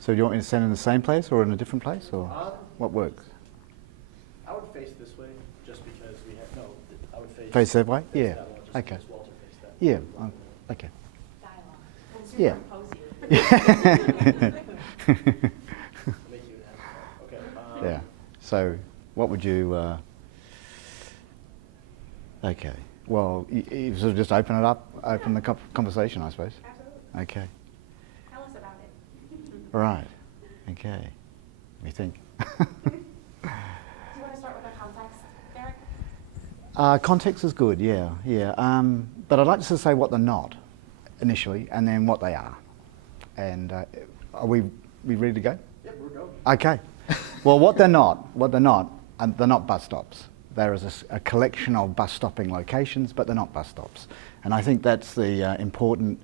So do you want me to stand in the same place or in a different place, or what works? I would face this way, just because we have, no, I would face. Face that way? Yeah. That wall, just Okay. because Walter faced that. Yeah. Okay. Dialogue. Yeah. Make you an avatar. Okay. Yeah. So, what would you? Okay. Well, you sort of just open it up, open the conversation, I suppose. Absolutely. Okay. Tell us about it. Right. Okay. Let me think. Do you want to start with our context, Derek? Context is good. Yeah. Yeah. But I'd like to say what they're not initially, and then what they are. And are we ready to go? Yep, we're going. Okay. Well, what they're not, they're not bus stops. There is a collection of bus stopping locations, but they're not bus stops. And I think that's the important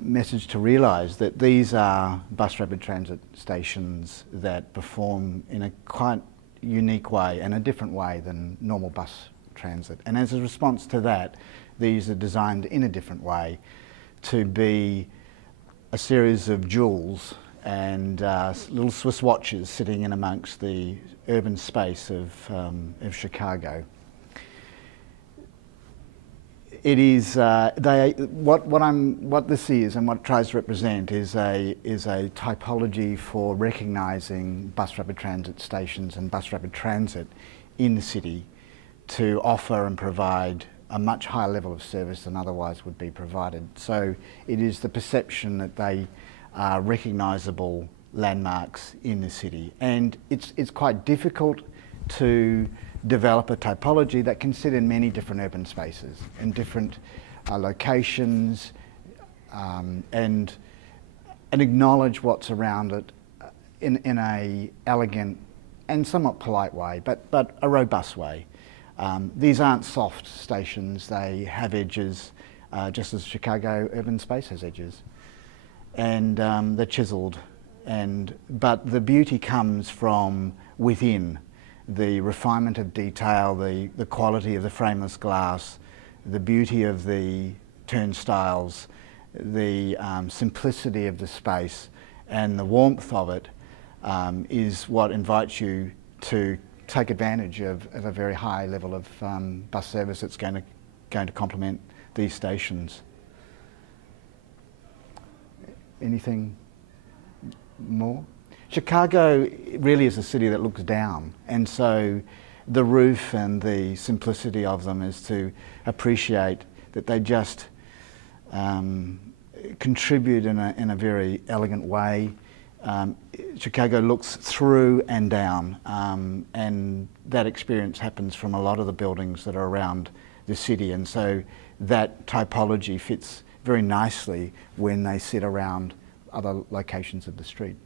message to realise, that these are bus rapid transit stations that perform in a quite unique way and a different way than normal bus transit. And as a response to that, these are designed in a different way to be a series of jewels and little Swiss watches sitting in amongst the urban space of Chicago. It is what this is and what it tries to represent is a typology for recognising bus rapid transit stations and bus rapid transit in the city to offer and provide a much higher level of service than otherwise would be provided. So it is the perception that they are recognisable landmarks in the city, and it's quite difficult to develop a typology that can sit in many different urban spaces in different locations, and acknowledge what's around it in a elegant and somewhat polite way, but a robust way. These aren't soft stations, they have edges, just as Chicago urban space has edges. And they're chiselled, but the beauty comes from within. The refinement of detail, the quality of the frameless glass, the beauty of the turnstiles, the simplicity of the space, and the warmth of it is what invites you to take advantage of a very high level of bus service that's going to complement these stations. Anything more? Chicago really is a city that looks down, and so the roof and the simplicity of them is to appreciate that they just contribute in a very elegant way. Chicago looks through and down, and that experience happens from a lot of the buildings that are around the city, and so that typology fits very nicely when they sit around other locations of the street.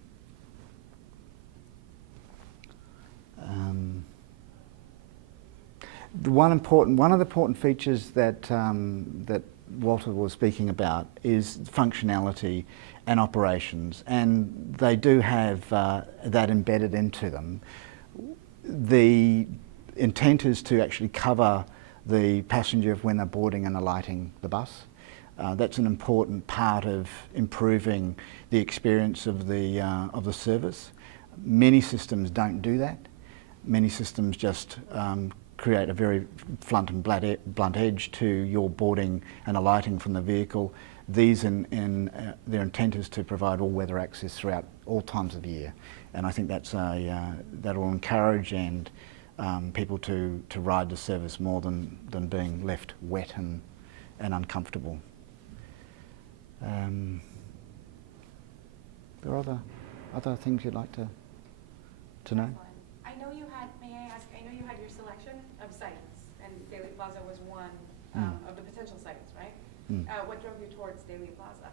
One of the important features that that Walter was speaking about is functionality and operations, and they do have that embedded into them. The intent is to actually cover the passenger when they're boarding and alighting the bus. That's an important part of improving the experience of the service. Many systems don't do that. Many systems just create a very blunt edge to your boarding and alighting from the vehicle. These, their intent is to provide all-weather access throughout all times of the year, and I think that will encourage and people to ride the service more than being left wet and uncomfortable. There are other things you'd like to know? I know you had, may I ask, I know you had your selection of sites, and Daley Plaza was one of the potential sites, right? What drove you towards Daley Plaza?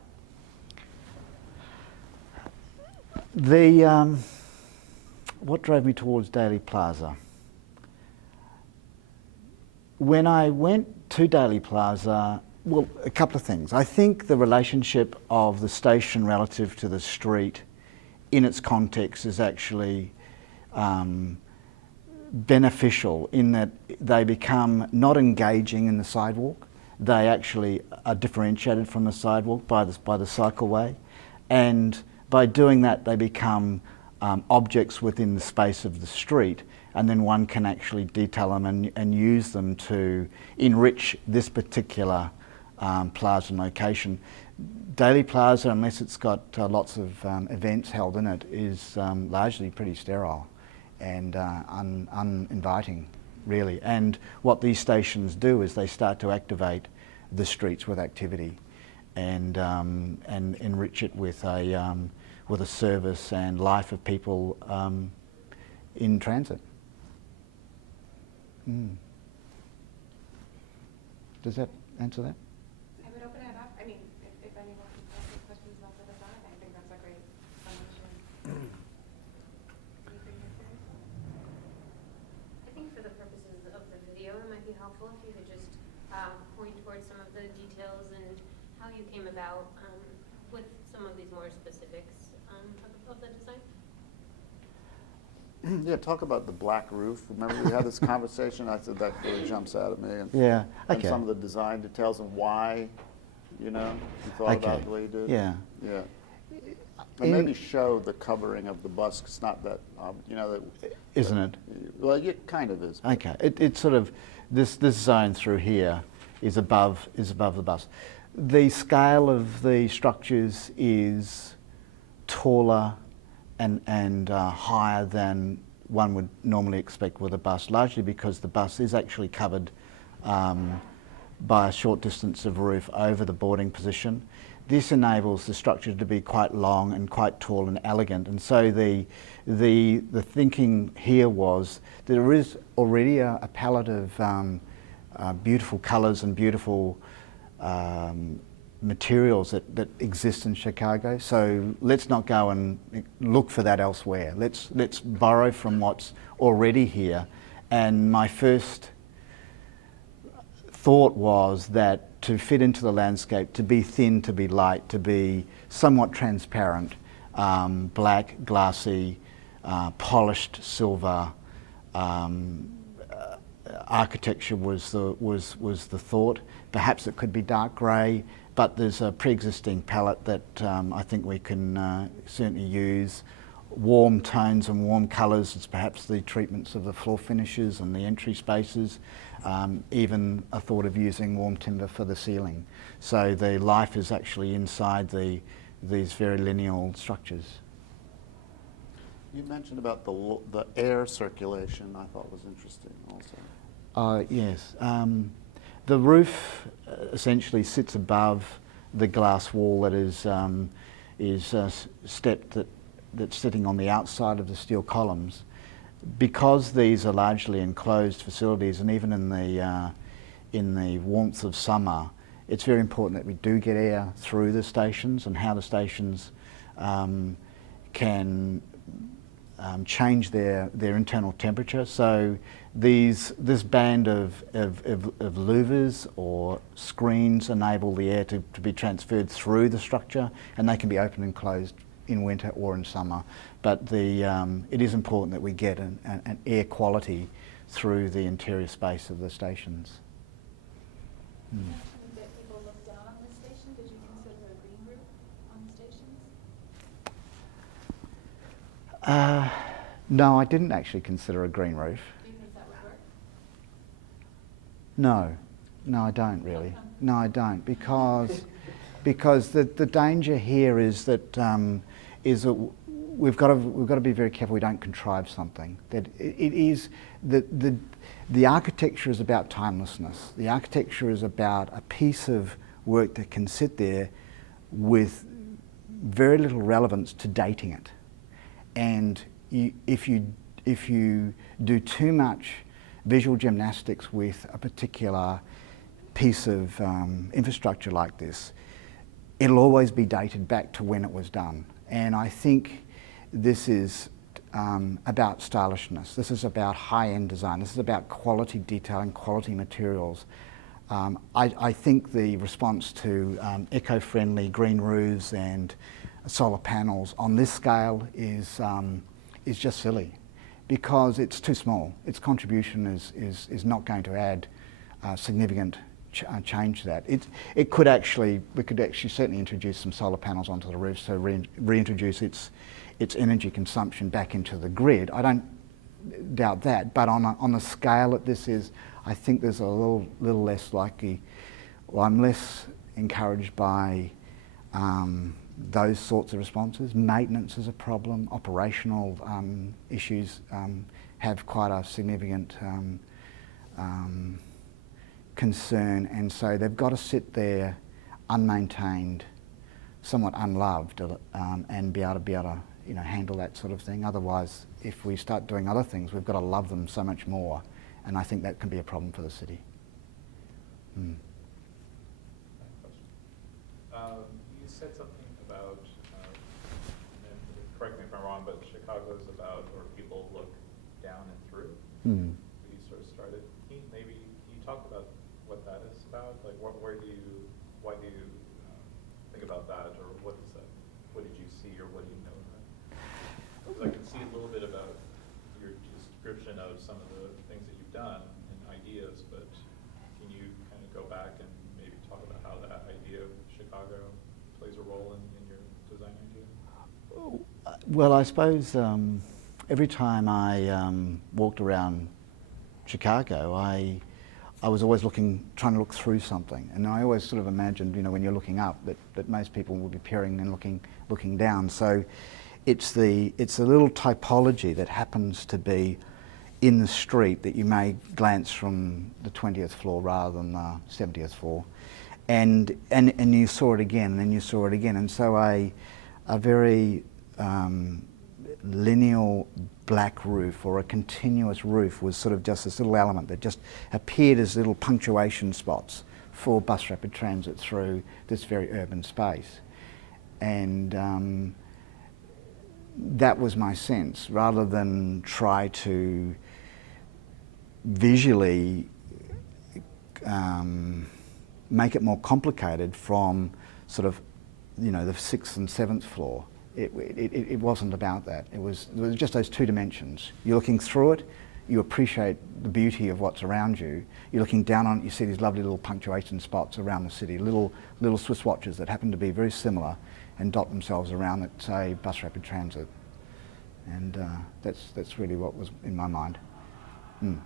What drove me towards Daley Plaza? When I went to Daley Plaza, well, a couple of things. I think the relationship of the station relative to the street in its context is actually beneficial in that they become not engaging in the sidewalk. they actually are differentiated from the sidewalk by the cycleway, and by doing that they become objects within the space of the street, and then one can actually detail them and use them to enrich this particular plaza location. Daly Plaza, unless it's got lots of events held in it, is largely pretty sterile and uninviting, really. And what these stations do is they start to activate the streets with activity and enrich it with a service and life of people in transit. Does that answer that? I would open it up. I mean, if anyone has any questions about the design, I think that's a great summation. Anything you're curious? I think for the purposes of the video, it might be helpful if you could just point towards some of the details and how you came about with some of these more specifics of the design. Yeah, talk about the black roof. Remember we had this conversation, I said that really jumps out at me. And, Yeah, and okay. some of the design details and why, you thought about it the way you did. Yeah. Yeah. And maybe show the covering of the bus, 'cause it's not that, that... Isn't it? Well, it kind of is. but- Okay, it's sort of, this zone through here is above the bus. The scale of the structures is taller and higher than one would normally expect with a bus, largely because the bus is actually covered by a short distance of roof over the boarding position. This enables the structure to be quite long and quite tall and elegant, and so the thinking here was that there is already a palette of beautiful colours and beautiful materials that exist in Chicago. So let's not go and look for that elsewhere. Let's borrow from what's already here. And my first thought was that to fit into the landscape, to be thin, to be light, to be somewhat transparent, black, glassy, polished silver, architecture was the thought. Perhaps it could be dark grey, but there's a pre-existing palette that I think we can certainly use. Warm tones and warm colours, it's perhaps the treatments of the floor finishes and the entry spaces, even a thought of using warm timber for the ceiling. So the life is actually inside these very lineal structures. You mentioned about the air circulation, I thought was interesting also. Yes. The roof essentially sits above the glass wall that is stepped that's sitting on the outside of the steel columns. Because these are largely enclosed facilities, and even in the warmth of summer, it's very important that we do get air through the stations, and how the stations can change their internal temperature. So this band of louvers or screens enable the air to be transferred through the structure, and they can be opened and closed in winter or in summer. But it is important that we get an air quality through the interior space of the stations. You mentioned that people look down on the station. Did you consider a green roof on the stations? No, I didn't actually consider a green roof. Do you think that would work? No, I don't really. No, I don't, because the danger here is that we've got to be very careful we don't contrive something. That it is the architecture is about timelessness. The architecture is about a piece of work that can sit there with very little relevance to dating it, and if you do too much visual gymnastics with a particular piece of infrastructure like this, it'll always be dated back to when it was done. And I think this is about stylishness. This is about high-end design. This is about quality detailing, quality materials. I think the response to eco-friendly green roofs and solar panels on this scale is just silly, because it's too small. Its contribution is not going to add significant change that. We could actually certainly introduce some solar panels onto the roof, so reintroduce its energy consumption back into the grid. I don't doubt that, but on the scale that this is, I think there's a little less likely. Well, I'm less encouraged by those sorts of responses. Maintenance is a problem. Operational issues have quite a significant concern, and so they've got to sit there unmaintained, somewhat unloved, and be able to handle that sort of thing. Otherwise, if we start doing other things, we've got to love them so much more, and I think that can be a problem for the city. Mm. You said something about, and correct me if I'm wrong, but Chicago's about, or people look down and through. Mm. You sort of started. Can you talk about what that is about? Like, why do you think about that, or what is that? What did you see, or what do you know of that? Because I can see a little bit about your description of some of the things that you've done and ideas, but can you kind of go back and maybe talk about how that idea of Chicago plays a role in your design idea? Well, I suppose every time I walked around Chicago, I was always trying to look through something, and I always sort of imagined, when you're looking up, that most people would be peering and looking down. So it's a little typology that happens to be in the street that you may glance from the 20th floor rather than the 70th floor, and you saw it again, and then you saw it again, and so a very lineal black roof or a continuous roof was sort of just this little element that just appeared as little punctuation spots for bus rapid transit through this very urban space. And that was my sense, rather than try to visually make it more complicated from sort of, the 6th and 7th floor. It wasn't about that. It was just those two dimensions. You're looking through it, you appreciate the beauty of what's around you. You're looking down on it, you see these lovely little punctuation spots around the city, little Swiss watches that happen to be very similar and dot themselves around it, say, bus rapid transit. And that's really what was in my mind. Mm.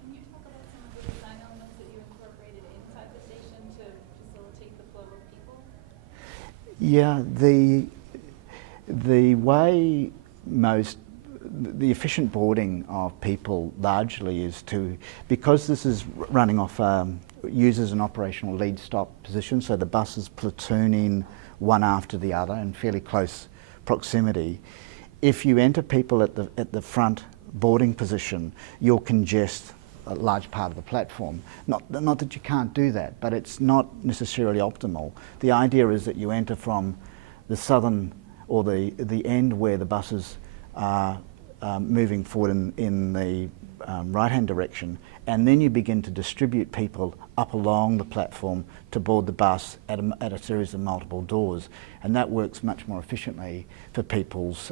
Can you talk about some of the design elements that you incorporated inside the station to facilitate the flow of people? Yeah, the way the efficient boarding of people largely is because this is running off uses an operational lead stop position, so the buses platoon in one after the other in fairly close proximity. If you enter people at the front boarding position, you'll congest a large part of the platform. Not that you can't do that, but it's not necessarily optimal. The idea is that you enter from the southern or the end where the buses are moving forward in the right-hand direction, and then you begin to distribute people up along the platform to board the bus at a series of multiple doors, and that works much more efficiently for people's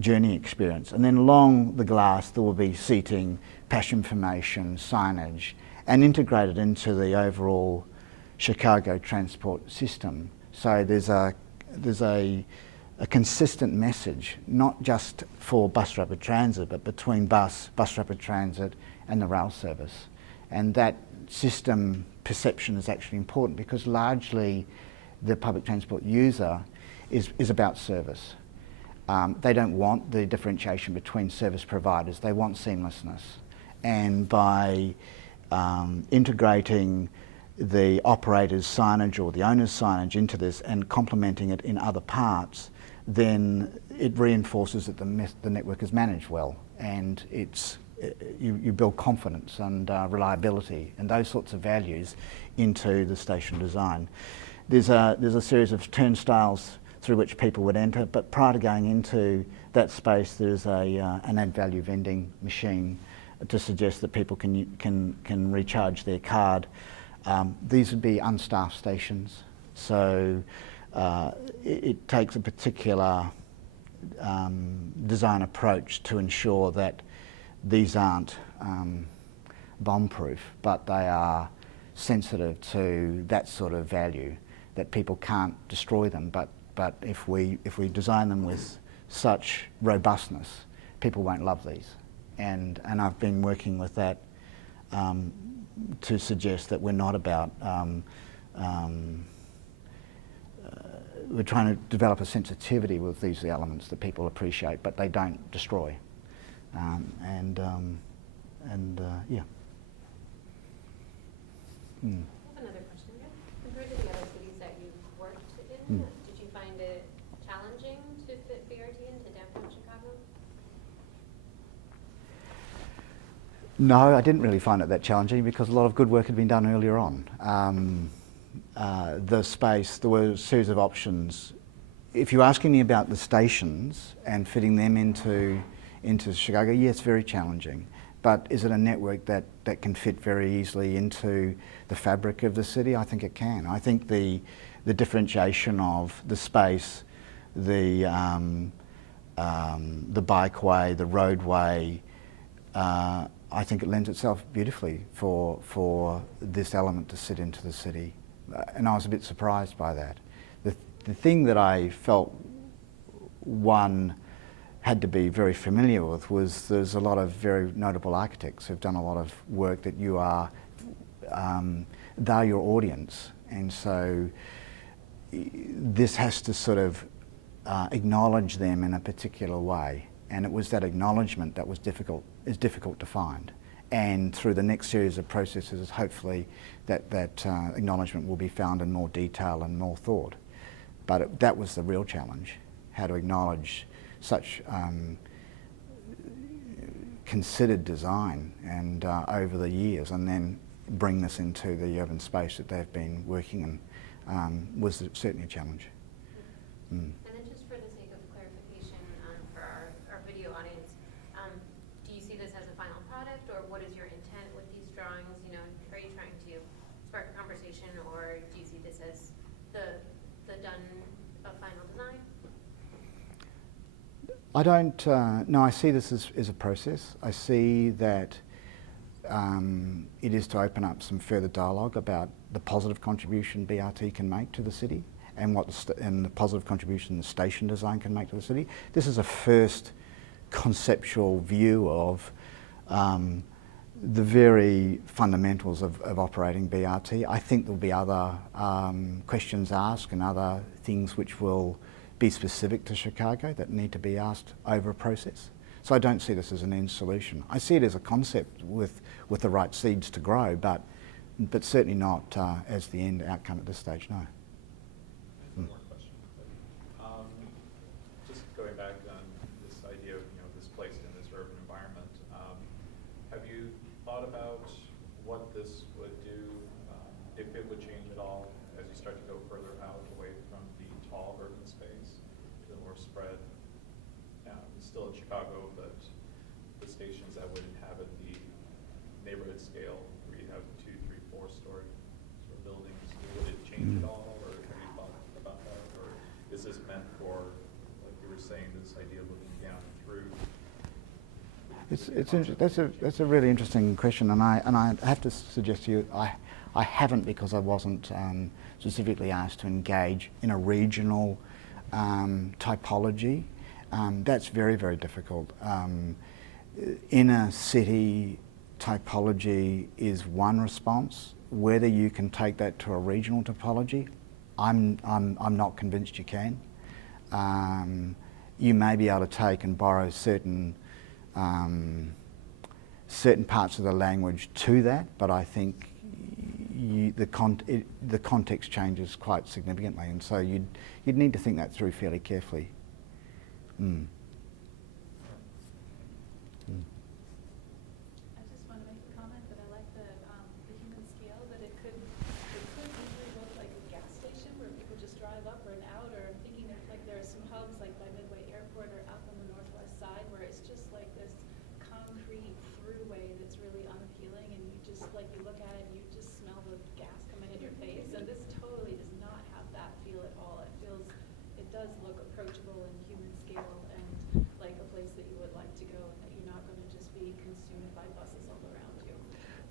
journey experience. And then along the glass there will be seating, pass information, signage, and integrated into the overall Chicago transport system. So there's a consistent message, not just for bus rapid transit, but between bus rapid transit and the rail service. And that system perception is actually important, because largely the public transport user is about service. They don't want the differentiation between service providers, they want seamlessness. And by integrating the operator's signage or the owner's signage into this and complementing it in other parts, then it reinforces that the network is managed well, and you build confidence and reliability and those sorts of values into the station design. There's a series of turnstiles through which people would enter, but prior to going into that space there's an add value vending machine to suggest that people can recharge their card. These would be unstaffed stations, so it takes a particular design approach to ensure that these aren't bomb-proof, but they are sensitive to that sort of value, that people can't destroy them. But if we design them with such robustness, people won't love these. And I've been working with that to suggest that we're not about we're trying to develop a sensitivity with these elements that people appreciate, but they don't destroy. Yeah. I have another question here. Compared to the other cities that you've worked in, did you find it challenging to fit BRT into downtown Chicago? No, I didn't really find it that challenging because a lot of good work had been done earlier on. The space, there were a series of options. If you're asking me about the stations and fitting them into Chicago, yes, very challenging. But is it a network that can fit very easily into the fabric of the city? I think it can. I think the differentiation of the space, the bikeway, the roadway, I think it lends itself beautifully for this element to sit into the city. And I was a bit surprised by that. The thing that I felt one had to be very familiar with was there's a lot of very notable architects who've done a lot of work that you are, they're your audience. And so this has to sort of acknowledge them in a particular way. And it was that acknowledgement that was is difficult to find. And through the next series of processes, hopefully that acknowledgement will be found in more detail and more thought. But that was the real challenge, how to acknowledge such considered design and over the years, and then bring this into the urban space that they've been working in was certainly a challenge. And then just for the sake of clarification for our video audience, do you see this as a final product, or what is your intent with these drawings? You know, are you trying to spark a conversation, or do you see this as the done final design? I don't, no, I see this as a process. I see that it is to open up some further dialogue about the positive contribution BRT can make to the city and and the positive contribution the station design can make to the city. This is a first conceptual view of the very fundamentals of operating BRT. I think there'll be other questions asked and other things which will be specific to Chicago that need to be asked over a process. So I don't see this as an end solution. I see it as a concept with the right seeds to grow, but certainly not as the end outcome at this stage, no. One more question. Just going back on this idea of this place in this urban environment, have you thought about what this would do, if it would change at all as you start to go further out away from the tall urban space to the more spread? It's still in Chicago, but the stations that would inhabit the neighborhood scale, where you have 2, 3, 4-story sort of buildings, would it change at all, or have you thought about that, or is this meant for, like you were saying, this idea of looking down through? That's a really interesting question, and I have to suggest to you I haven't, because I wasn't specifically asked to engage in a regional typology. That's very, very difficult. Inner city typology is one response. Whether you can take that to a regional topology, I'm not convinced you can. You may be able to take and borrow certain parts of the language to that, but I think the context changes quite significantly, and so you'd need to think that through fairly carefully. I just want to make a comment that I like the human scale, that it could easily look like a gas station where people just drive up or out, or I'm thinking of, like, there are some hubs like by Midway Airport or out on the northwest side where it's just like this concrete throughway that's really unappealing, and you just, like, you look at it and you just smell the gas coming in your face, and this totally does not have that feel at all. It does look approachable and human scale and like a place that you would like to go, and that you're not going to just be consumed by buses all around you.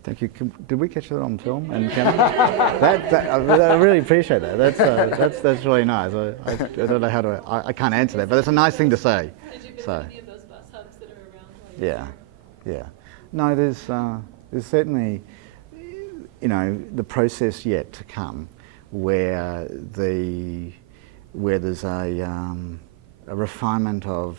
Thank you. Did we catch that on film and camera? I really appreciate that. That's really nice. I don't know how to. I can't answer that, but it's a nice thing to say. Did you visit So, any of those bus hubs that are around while you're yeah, there? yeah. No, there's certainly, you know, the process yet to come where there's a refinement of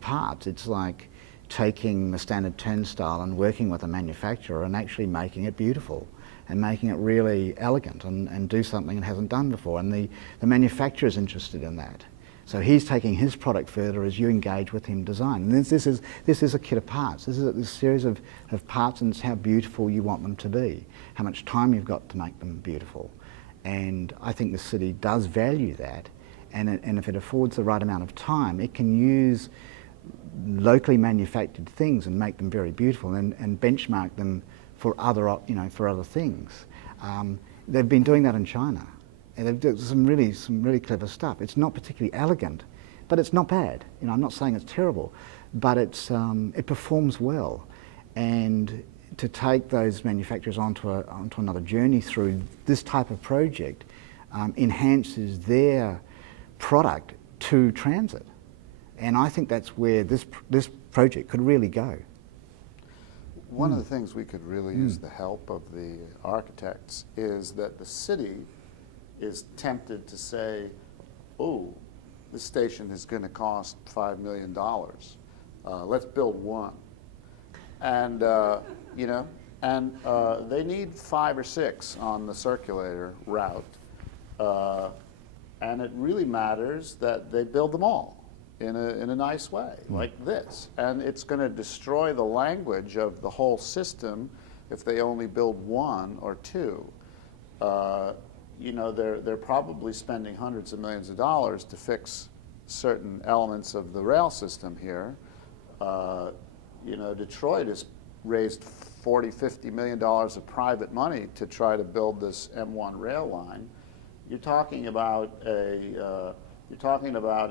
parts. It's like taking the standard turnstile and working with a manufacturer and actually making it beautiful and making it really elegant and do something it hasn't done before. And the manufacturer is interested in that. So he's taking his product further as you engage with him design. And this is a kit of parts. This is a series of parts, and it's how beautiful you want them to be, how much time you've got to make them beautiful. And I think the city does value that. And if it affords the right amount of time, it can use locally manufactured things and make them very beautiful and benchmark them for other, for other things. They've been doing that in China, and they've done some really clever stuff. It's not particularly elegant, but it's not bad. I'm not saying it's terrible, but it performs well. And to take those manufacturers onto another journey through this type of project enhances their product to transit. And I think that's where this project could really go. One of the things we could really use the help of the architects is that the city is tempted to say, oh, this station is going to cost $5 million. Let's build one. And, they need 5 or 6 on the circulator route. And it really matters that they build them all in a nice way, like this. And it's going to destroy the language of the whole system if they only build 1 or 2. They're probably spending hundreds of millions of dollars to fix certain elements of the rail system here. Detroit has raised $40–50 million of private money to try to build this M1 rail line. You're talking about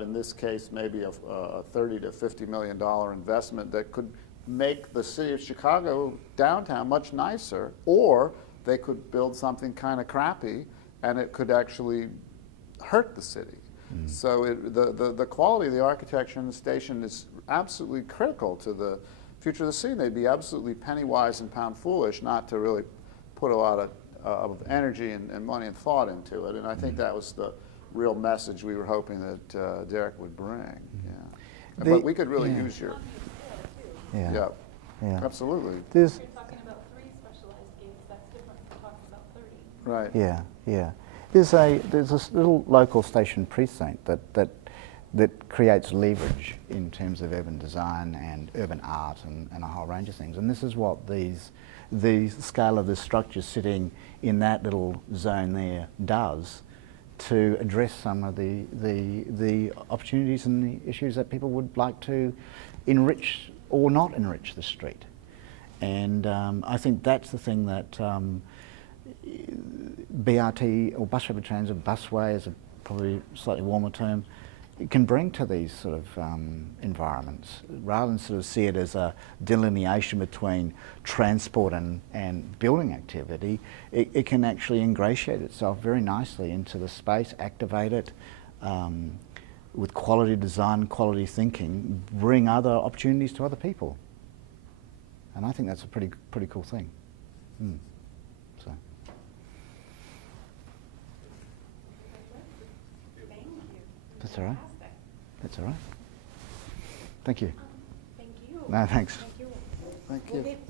in this case, maybe a $30 to $50 million investment that could make the city of Chicago downtown much nicer, or they could build something kind of crappy and it could actually hurt the city. So the quality of the architecture in the station is absolutely critical to the future of the city. They'd be absolutely penny wise and pound foolish not to really put a lot of energy and money and thought into it. And I think that was the real message we were hoping that Derek would bring. Yeah. But we could really use your... Yeah. Absolutely. If you're talking about 3 specialized gates, that's different from talking about 30. Right. Yeah. There's this little local station precinct that creates leverage in terms of urban design and urban art and a whole range of things. And this is what the scale of the structure sitting in that little zone there does to address some of the opportunities and the issues that people would like to enrich or not enrich the street. And I think that's the thing that BRT or bus rapid transit, busway is a probably slightly warmer term, it can bring to these sort of environments, rather than sort of see it as a delineation between transport and building activity. It can actually ingratiate itself very nicely into the space, activate it with quality design, quality thinking, bring other opportunities to other people. And I think that's a pretty cool thing. So. Thank you. That's all right. Fantastic. That's all right. Thank you. Thank you. No, thanks. Thank you. Thank We'll you. get